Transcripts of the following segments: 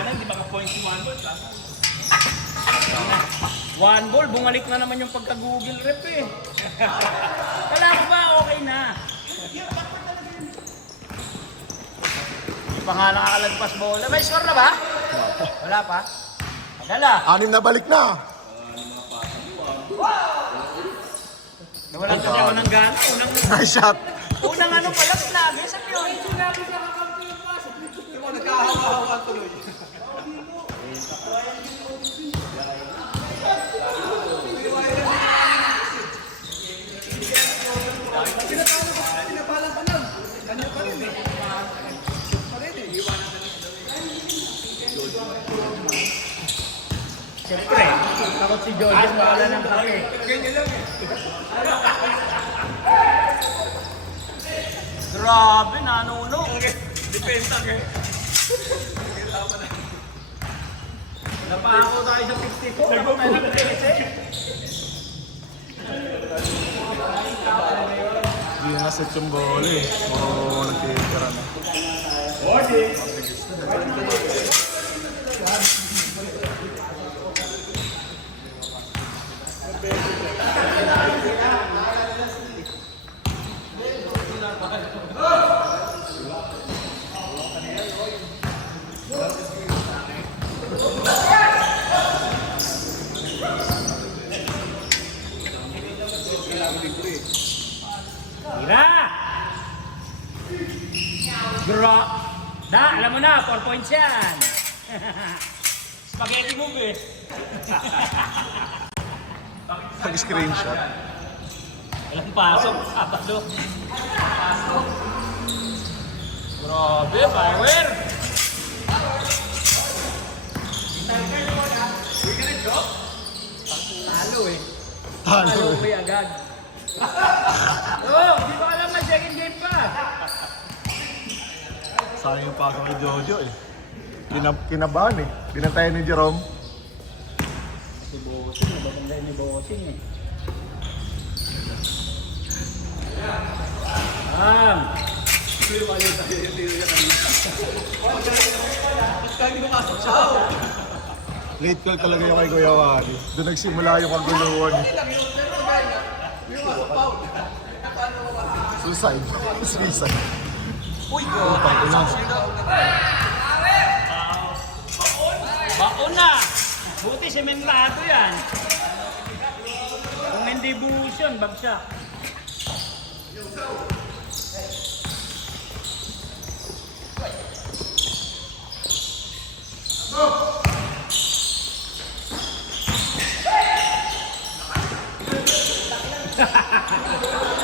Hangganan, di ba ka points si One Ball? One Ball, bumalik na naman yung pagka-Google rep eh. Wala ko ba? Okay na. Hindi pa nga nakakalagpas bola. May score na ba? Wala pa? Magala. 6 na balik na. Nawalan kasi ako ng gana. Nice shot. Unang ano pala, sinabi sa piyon. Nagkahawa-hawa tuloy. Pinapalang pa lang. Kanya pa rin eh. Siyempre, takot si Jordan wala ng pake. Ganyan lang eh. Grabe, nanuno. Depensa kayo. Napako tayo sa 64. Hindi na set yung goal eh. Oo, nagtitira na. Tira! Draw! Da, alam mo na, 4 points yan. Spaghetti move eh. Pag-screenshot. Walang pasok, Sabado. Grabe, power! Talo eh. Talo eh. Uwi agad. Oh, di ba alam na second game pa? Sayang yung pasok ni Jojo eh. Kinabahan eh. Binantayan ni Jerome. Si Bossing, maganda ni Bossing eh. Kaya hindi pumasok siya. Late call talaga yung kay Kuya Wally. Doon nagsimula yung kaguluhan eh. Suicide. Suicide. Uy, Pag-ulan. baon na! Buti sementado yan. Kung hindi buhos yun, bagsak.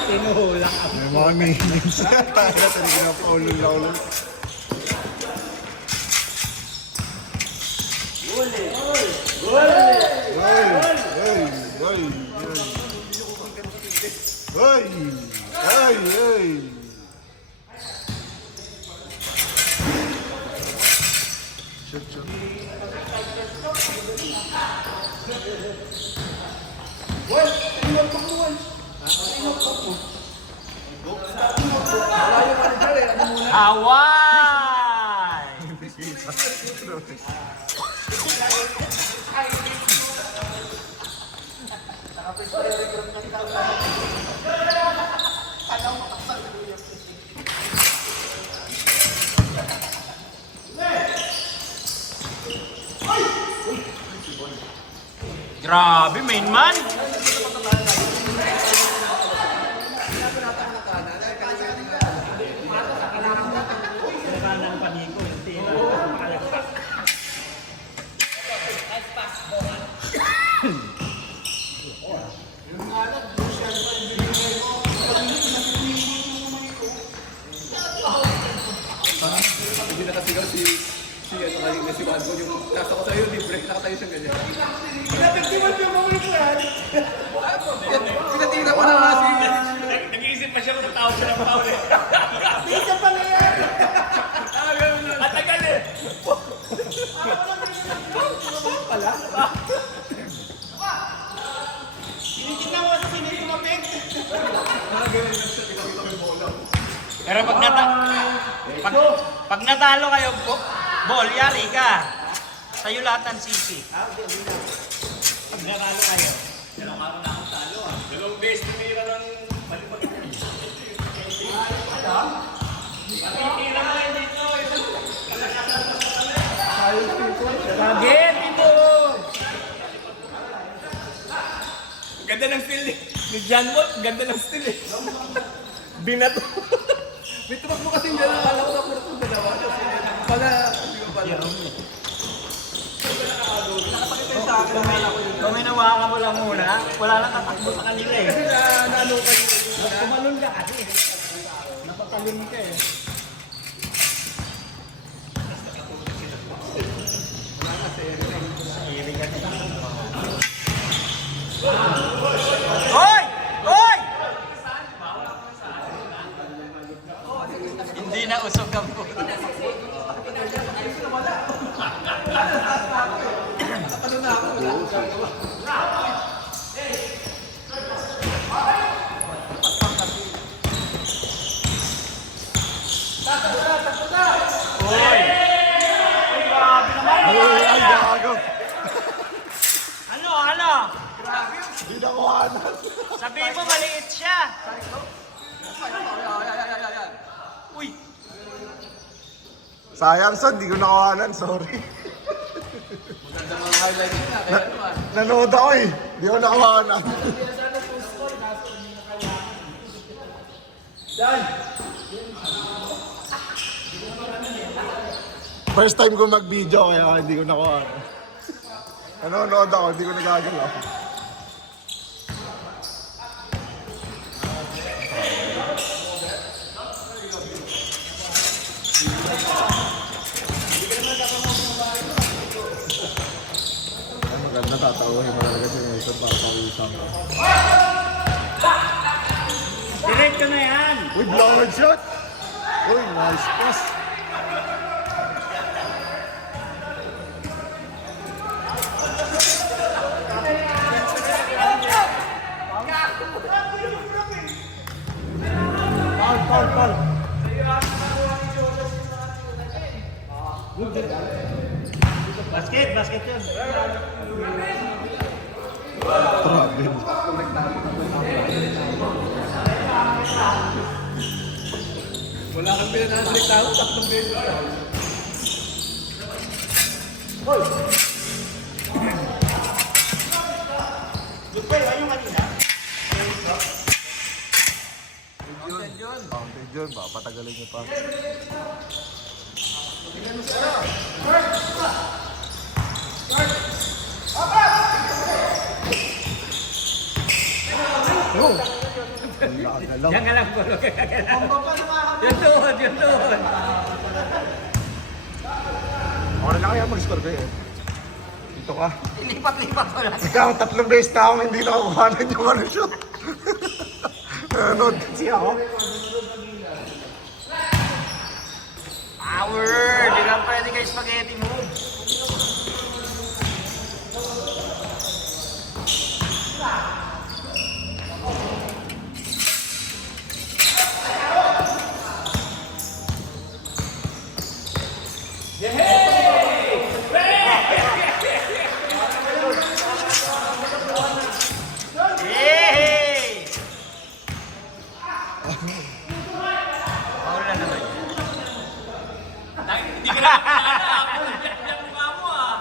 Tinuhulak ako. May mga names. Tayo na talaga na paulol na ulit. Hey! Shoot. Hawaii! Grabe, main man! Hindi nakasigaw si Juan Ball. Yung nasa ko sa'yo, libre. Nakatayo siyang ganyan. Pinapagtiwan yung mga ulit yan. Pinatira pa na nga si... Nag-iisip pa siya kung tawag siya ng foul eh. Isa pa na yan! At tagal eh! Pala? Tinitignan mo sa sino yung tumapik. Nakagawin lang siya. Ikaw yung bola. Pero pag natalo kayo, ball, yari ka. Sa'yo lahat ng sisi. Pag nanalo kayo. Dalawang araw na akong talo ah. Dalawang beses na may ng palipag. Bagit ito! Ganda ng style ni John Wall. Ganda ng style eh. Binato. May tumakbo kasi dyan. Akala ko na puro itong dalawa. Pala, hindi ko pala. Kung inawakan mo lang muna, wala lang tatakbo sa kanila eh. Kasi naano kayo. Tumalun ka kasi. Napatalun ka eh. Hoy! Hoy! Hindi na usog ang puto. Hoy! Ay, ay, gago. Ano? Di nakuhanan. Sabihin mo maliit siya. Uy! Sayang son, di ko nakuhanan. Sorry. Maganda mga highlights na. Kaya naman. Nanood ako eh. Di ko nakuhanan. First time ko mag-video kaya hindi ko nakuhanan. Nanonood ako, hindi ko nagagalaw. Ay, maganda tatauhin mo talaga si Nelson para pawisan ko. Diretso na yan! Uy, blower shot! Uy, nice pass! Foul. Basket yun. Travel. Wala kang pinanahanalik tao. Tatlong beses. Fountain yun, baka patagalin niyo pa. No! Galaw. Diyan ka lang, Polo. Yung tuhod. Ako na lang kaya mag-score kayo eh. Dito ka. Lipat ko lang. Ikaw, 3 beses na akong hindi nakakuhanan yung ano siya. Nanood kasi ako. Power! Di lang pwede kayo spaghetti move. Yay! Power na naman. Hindi ka na yung mukha mo ah.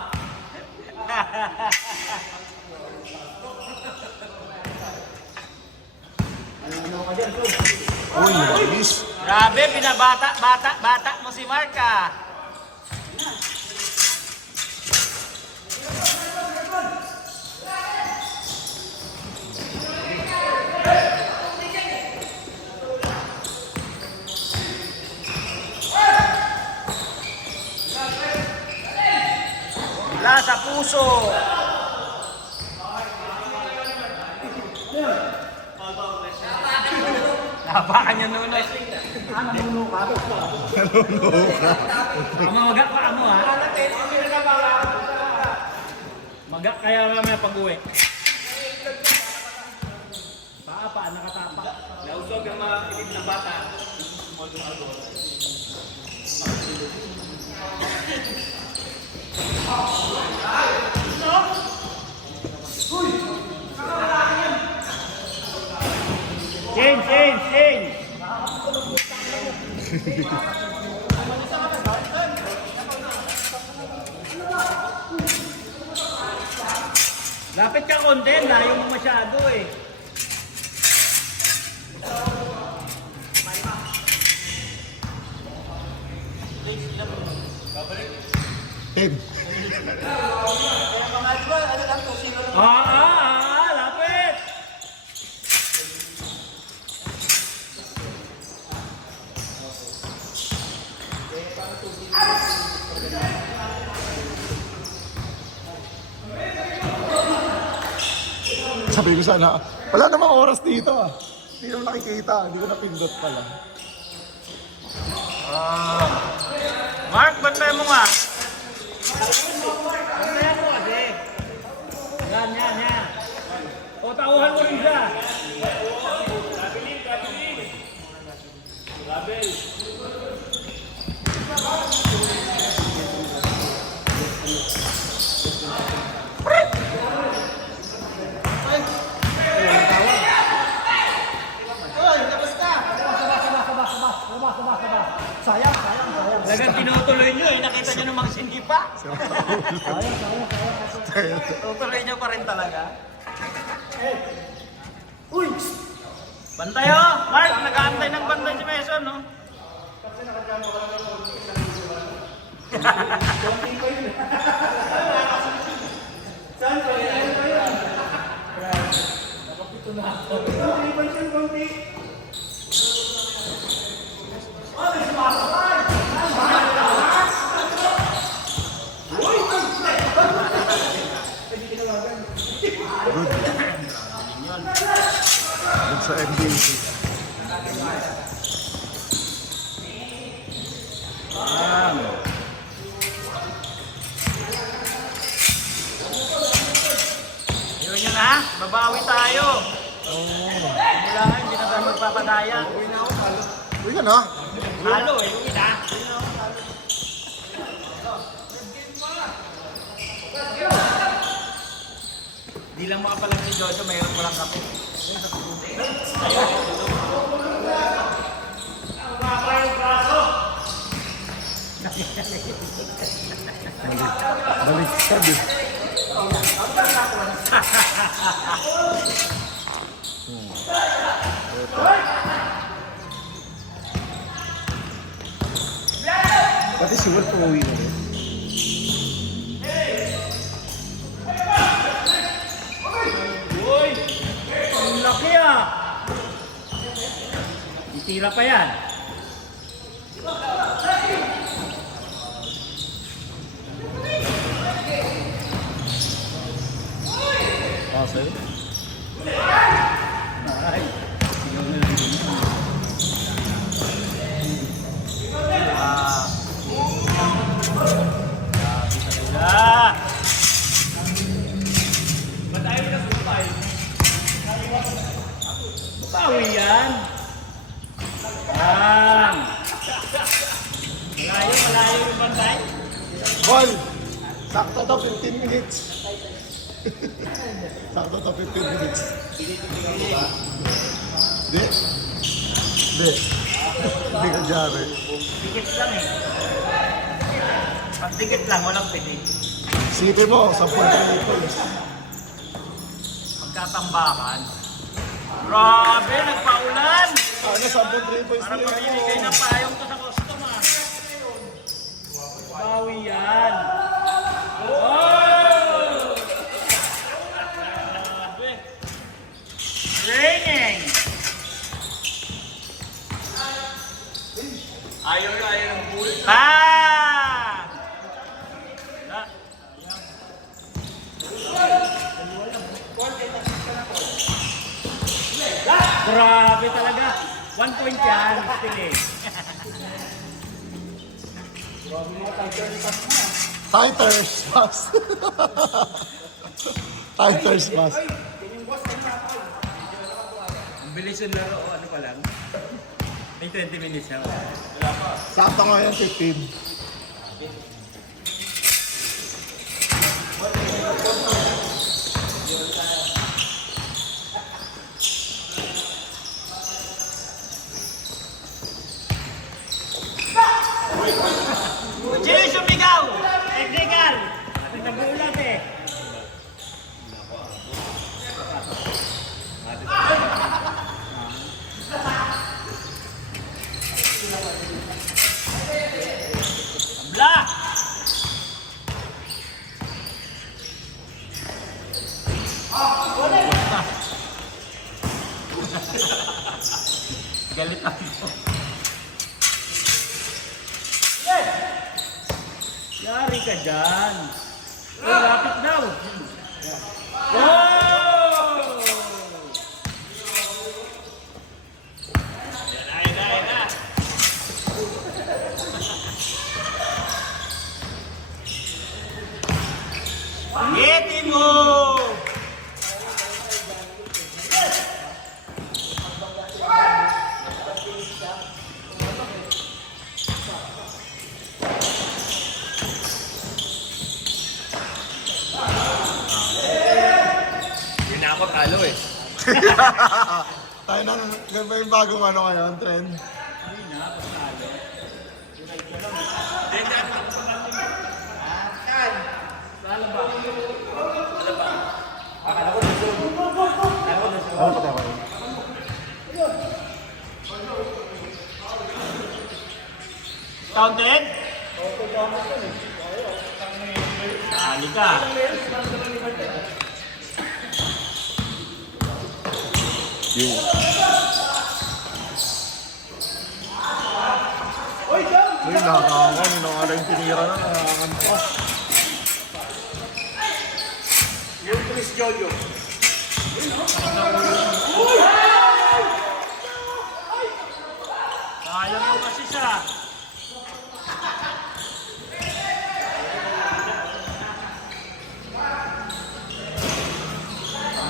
Uy, nice. Grabe, bata mo si Marka. Mula sa puso. Napakan niya nuno. Nanuno ka? Magak pa mo ha? Magak kaya mamaya pag-uwi. Paapa, nakatapa. Nausog ang mga kilid na bata. change. Lapit ka konti, layo mo masyado eh. Ten. Lapit! Sabi ko sana, wala namang oras dito ah. Hindi naman nakikita, hindi ko napindot pala. Mark, bantay mo nga. Bantay mo kasi. Yan. O, tauhan mo rin siya. Talagang tinutuloy nyo eh. Nakita nyo namang sinipa. Tutuloy nyo pa rin talaga. Uy! Bantay oh! Mark, nag-aantay ng bantay si Mason, no? Good sa MBC. Yun ha? Babawi tayo. Kailangan, hindi na tayo magpapadaya. Uy ka na. Halo eh, yun ha? Di lang makapalag ni Jojo, mayroon ko lang kape. Baliktad eh. Pati si Wolf umuwi na rin. Uy! Ang laki ah! Itira pa yan. Sa'yo? Ay, sigaw na lang din yan. Bawi yan. Malayo yung bantay. Ball! Sakto to 15 minutes. Sakto to 15 minutes. Hindi? Hindi. Hindi ka dyan eh. Dikit lang eh. Pag dikit lang, walang pili. Isipin mo, 10 points. Pagkatambakan. Grabe, nagpaulan! Ano, 10 points Para nila pamimigay ng payong to sa customer. Bawi yan. Oh! Grabe. Raining. Ayaw ng bull. Grabe talaga. 1 point yan. Still eh. Titers, pass. Titers, pass. Ang bilis yung laro. Ano pa lang? May 20 minutes na. Sakto nga yung 15. Galit ako. Yari ka dyan. Oh, rapid daw. Oh! Ayun. Hitin mo! Yun na ako talo eh. Tayo nang, ganun ba yung bagong ano ngayon, trend? Ano pa tayo? Counted? Dali ka. Yun. Uy, nakakawan. Nakakala yung tinira na. Nakakan pa. Yung Chris Jojo. Sayang mo kasi siya.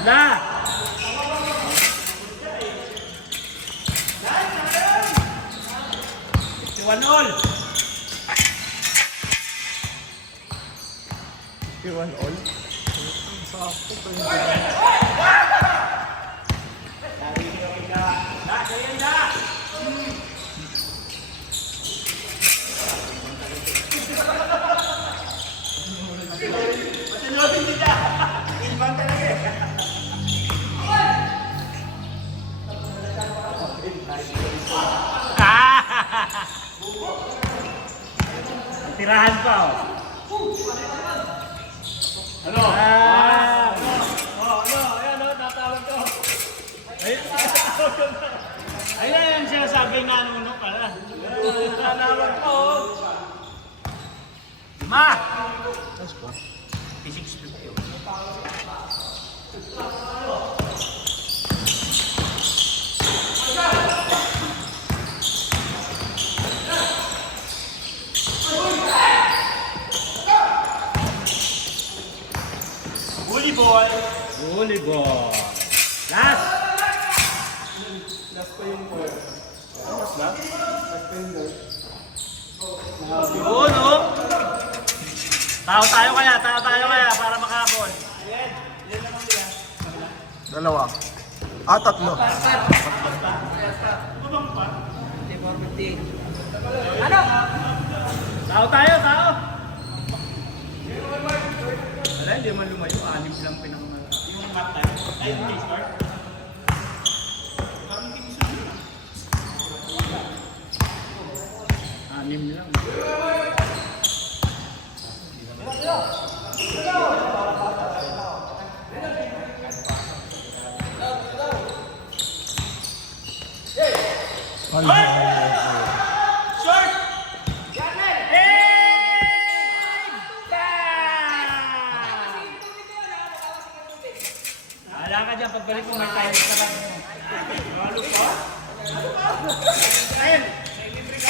Na! Si 1-all. P1 all. Tirahan pa oh. Ano? Ayan o, tatawag ko. Ayun na yung sinasabi na ano pala. Tatawag ko. Ma! P650. Volleyball. Volleyball. Last. Last pa yung four. Last ba? Last pa yung four. Yun, oh. Tao tayo kaya para makabol. Dalawa. Ah, tatlo. Tao tayo. Wala, hindi man lumayo. 6 lang pinakamalaki. Yung mata. Ay, yung start. Parang hindi siya. 6 lang. Short! Wala ka dyan, pagbalik mo may time ka lang. Ayun! Libre ka,